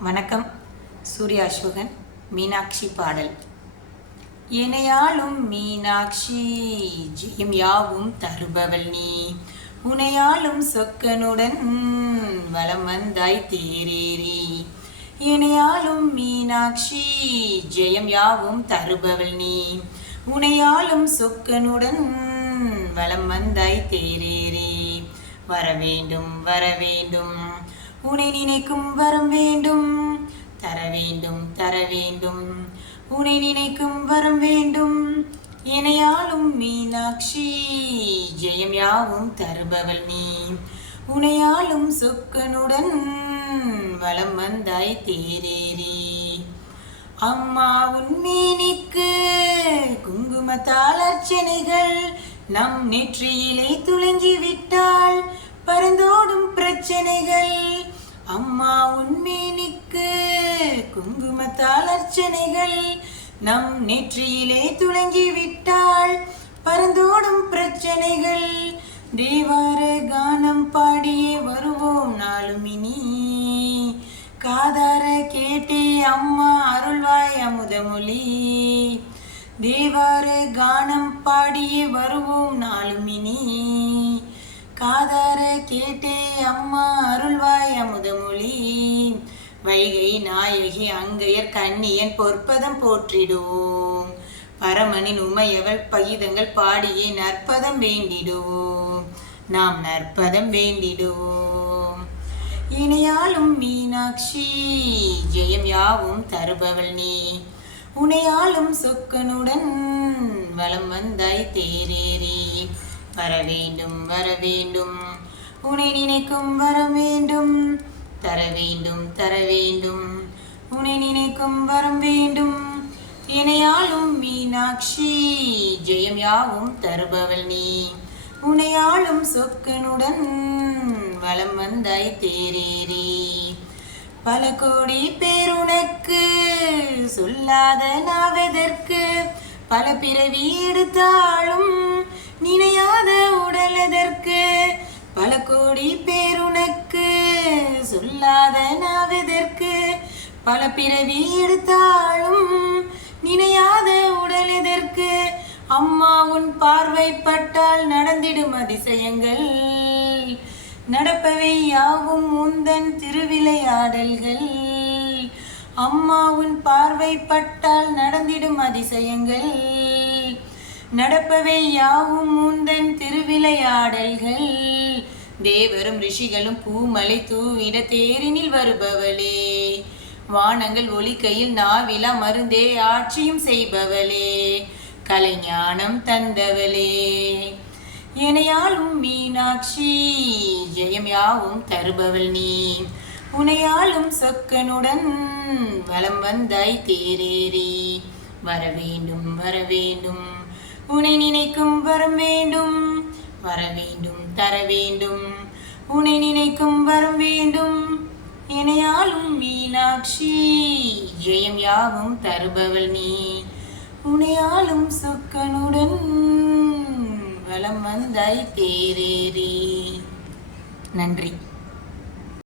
வணக்கம். சூர்யா அசோகன் மீனாட்சி பாடல். இணையாலும் மீனாட்சி ஜெயம் யாவும் தருபவள் நீ. உனையாலும் சொக்கனுடன் வலம் வந்தாய் தேரேறி. இணையாலும் மீனாட்சி ஜெயம் யாவும் தருபவள் நீ. உனையாலும் சொக்கனுடன் வலம் வந்தாய் தேரேறி. வர வேண்டும் உனை நினைக்கும் வரம் வேண்டும். தர வேண்டும் தர வேண்டும். உனை நினைக்கும் வரம் வேண்டும். இணையாலும் மீனாட்சி ஜெயம் யாவும் தருபவள் நீ. உனையாலும் சொக்கனுடன் வலம் வந்தாய் தேரேரி அம்மா உன்மேனிக்கு குங்குமத்தால் அர்ச்சனைகள் நம் நெற்றியிலே துளங்கி விட்டாள் அம்மா உண்மீனிக்கு குங்குமத்தால் அர்ச்சனைகள் நம் நெற்றியிலே துளங்கி விட்டாள் பறந்தோடும் பிரச்சனைகள். தேவார கானம் பாடியே வருவோம் நாளும் இனி. காதார கேட்டே அம்மா அருள்வாய் அமுதமொழி தேவார கானம் பாடியே வருவோம் நாளும் இனி. காதார கேட்டே அம்மா அருள்வாய் அமுதமொழி வைகை நாயகி அங்கையர் கண்ணியன் பொற்பதம் போற்றிடுவோம். பரமனின் உமையவள் பகிதங்கள் பாடியே நற்பதம் வேண்டிடுவோம். நாம் நற்பதம் வேண்டிடுவோம். இணையாலும் மீனாட்சி ஜெயம் யாவும் தருபவள் நீ. உனையாலும் சொக்கனுடன் வலம் வந்தாய் தேரேறி. வர வேண்டும் வர வேண்டும். உன்னை நினைக்கும் வர வேண்டும். தர வேண்டும் தர வேண்டும். உன்னை நினைக்கும் வரம் வேண்டும். இணையாளும் மீனாட்சி ஜெயம் யாவும் தருபவள் நீ. உனையாளும் சொக்கனுடன் வலம் வந்தாய் தேரேறி. பல கோடி பேர் உனக்கு சொல்லாத நாவதற்கு பல பிறவி எடுத்தாலும் நினையாத உடலதற்கு பல கோடி பேர் உனக்கு நாவதற்கு பல பிறவி எடுத்தாலும் நினையாத உடல் எதற்கு? அம்மா உன் பார்வைப்பட்டால் நடந்திடும் அதிசயங்கள். நடப்பவை யாவும் உந்தன் திருவிளையாடல்கள் அம்மா உன் பார்வைப்பட்டால் நடந்திடும் அதிசயங்கள். நடப்பவை யாவும் உந்தன் திருவிளையாடல்கள் தேவரும் ரிஷிகளும் பூமலை தூவிட தேரினில் வருபவளே. வானங்கள் ஒலிக்கையில் நாவிலா மருந்தே ஆட்சியும் செய்பவளே. கலைஞானம் தந்தவளே. இணையாலும் மீனாட்சி ஜெயம் யாவும் தருபவள் நீ. உனையாலும் சொக்கனுடன் வலம் வந்தாய் தேரேறி. வர வேண்டும் வர வேண்டும். உன்னை நினைக்கும் வரம் வேண்டும். வர வேண்டும் தர வேண்டும். உன்னை நினைக்கும் வரம் வேண்டும். இணையாலும் மீனாட்சி ஜெயம் யாவும் தருபவள் நீ. உனையாலும் சொக்கனுடன் வலம் வந்தாய் தேரேறி. நன்றி.